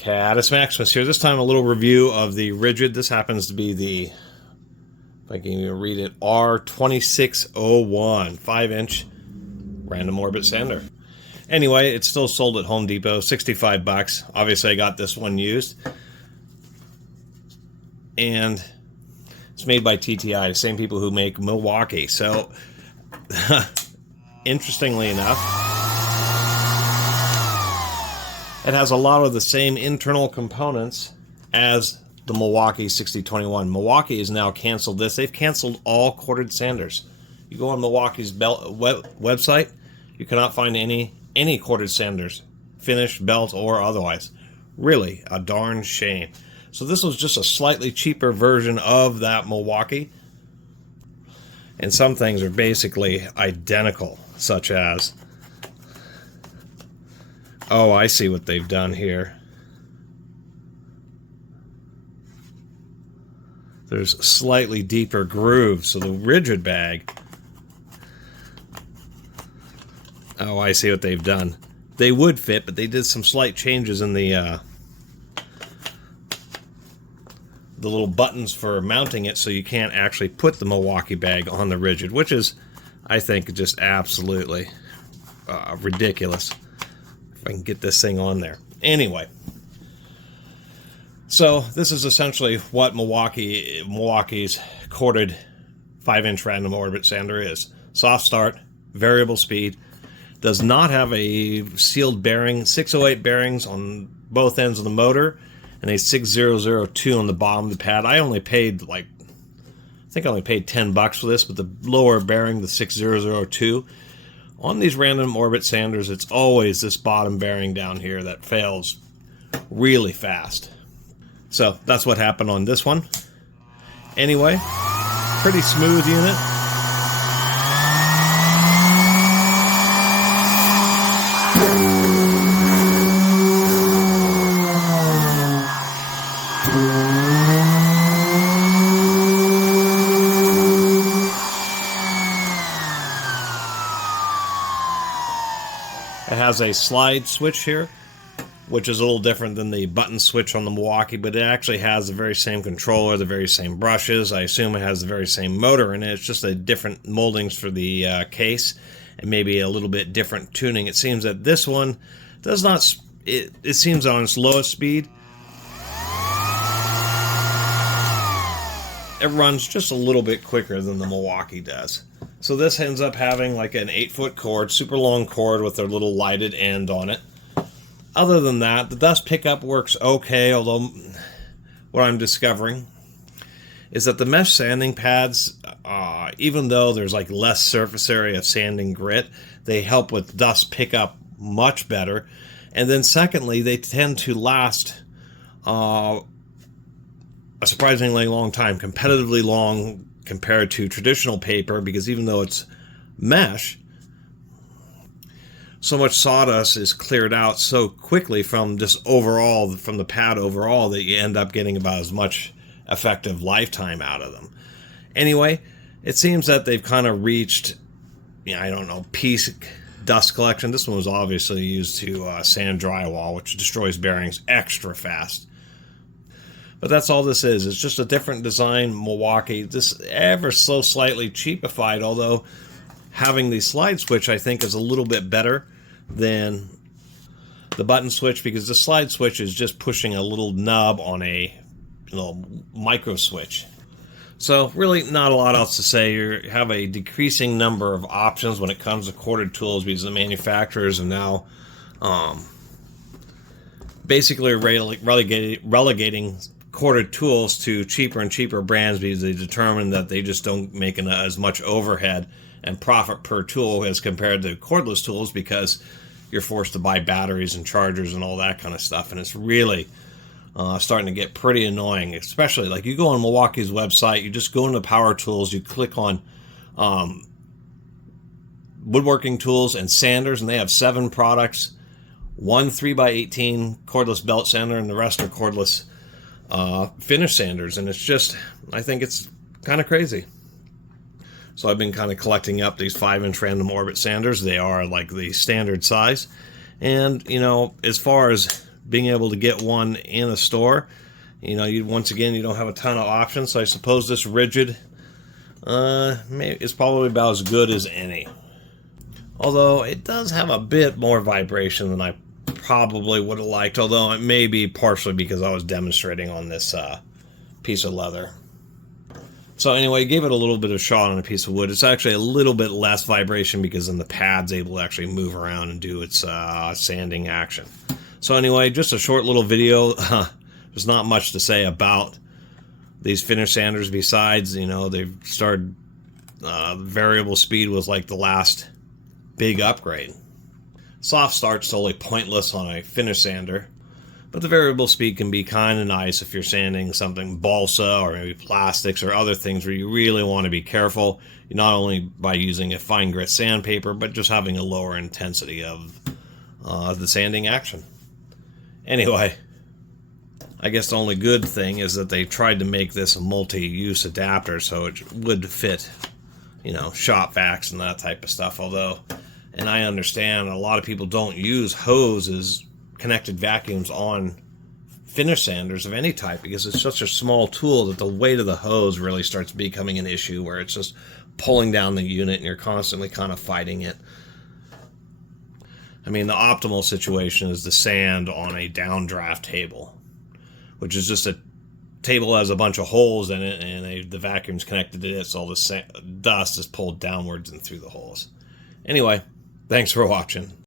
Catus Maximus here. This time a little review of the Ridgid. This happens to be the, if I can even read it, R2601 5-inch random orbit sander. Anyway, it's still sold at Home Depot, 65 bucks. Obviously I got this one used. And it's made by TTI, the same people who make Milwaukee. So, interestingly enough, it has a lot of the same internal components as the Milwaukee 6021. Milwaukee has now canceled this. They've canceled all corded sanders. You go on Milwaukee's website, you cannot find any corded sanders, finished, belt, or otherwise. Really, a darn shame. So this was just a slightly cheaper version of that Milwaukee. And some things are basically identical, such as, oh, I see what they've done here. There's slightly deeper grooves, so the Ridgid bag. Oh, I see what they've done. They would fit, but they did some slight changes in the little buttons for mounting it, so you can't actually put the Milwaukee bag on the Ridgid, which is, I think, just absolutely ridiculous. If I can get this thing on there. Anyway, so this is essentially what Milwaukee's corded 5-inch random orbit sander is. Soft start, variable speed, does not have a sealed bearing, 608 bearings on both ends of the motor, and a 6002 on the bottom of the pad. I only paid I think I only paid 10 bucks for this, but the lower bearing, the 6002, on these random orbit sanders, it's always this bottom bearing down here that fails really fast. So that's what happened on this one. Anyway, pretty smooth unit. It has a slide switch here, which is a little different than the button switch on the Milwaukee, but it actually has the very same controller, the very same brushes. I assume it has the very same motor in it. It's just a different moldings for the case and maybe a little bit different tuning. It seems that this one does not, it seems on its lowest speed, it runs just a little bit quicker than the Milwaukee does. So this ends up having like an 8-foot cord, super long cord with a little lighted end on it. Other than that, the dust pickup works okay, although what I'm discovering is that the mesh sanding pads, even though there's like less surface area of sanding grit, they help with dust pickup much better. And then secondly, they tend to last a surprisingly long time, competitively long compared to traditional paper, because even though it's mesh, so much sawdust is cleared out so quickly from just overall, from the pad overall, that you end up getting about as much effective lifetime out of them. Anyway, it seems that they've kind of reached, I don't know, piece dust collection. This one was obviously used to sand drywall, which destroys bearings extra fast. But that's all this is. It's just a different design Milwaukee. This ever so slightly cheapified, although having the slide switch I think is a little bit better than the button switch, because the slide switch is just pushing a little nub on a micro switch. So really not a lot else to say. You have a decreasing number of options when it comes to corded tools, because the manufacturers are now basically relegating corded tools to cheaper and cheaper brands, because they determine that they just don't make as much overhead and profit per tool as compared to cordless tools, because you're forced to buy batteries and chargers and all that kind of stuff. And it's really starting to get pretty annoying, especially like you go on Milwaukee's website, you just go into power tools, you click on woodworking tools and sanders, and they have 7 products, one 3x18 cordless belt sander, and the rest are cordless finish sanders. And it's just, I think it's kind of crazy. So I've been kind of collecting up these 5-inch random orbit sanders. They are like the standard size. And, as far as being able to get one in a store. You know, once again, you don't have a ton of options, so I suppose this Ridgid is probably about as good as any. Although it does have a bit more vibration than I probably would have liked, although it may be partially because I was demonstrating on this piece of leather. So anyway, gave it a little bit of shot on a piece of wood. It's actually a little bit less vibration because then the pad's able to actually move around and do its sanding action. So anyway, just a short little video. There's not much to say about these finish sanders besides, you know, they've started variable speed was like the last big upgrade. Soft start's totally pointless on a finish sander, but the variable speed can be kind of nice if you're sanding something balsa or maybe plastics or other things where you really want to be careful, not only by using a fine grit sandpaper, but just having a lower intensity of the sanding action. Anyway, I guess the only good thing is that they tried to make this a multi-use adapter so it would fit, you know, shop vacs and that type of stuff. Although, and I understand a lot of people don't use hoses, connected vacuums on finish sanders of any type because it's such a small tool that the weight of the hose really starts becoming an issue where it's just pulling down the unit and you're constantly kind of fighting it. I mean, the optimal situation is to sand on a downdraft table, which is just a table that has a bunch of holes in it, and the vacuum's connected to it, so all the dust is pulled downwards and through the holes. Anyway, thanks for watching.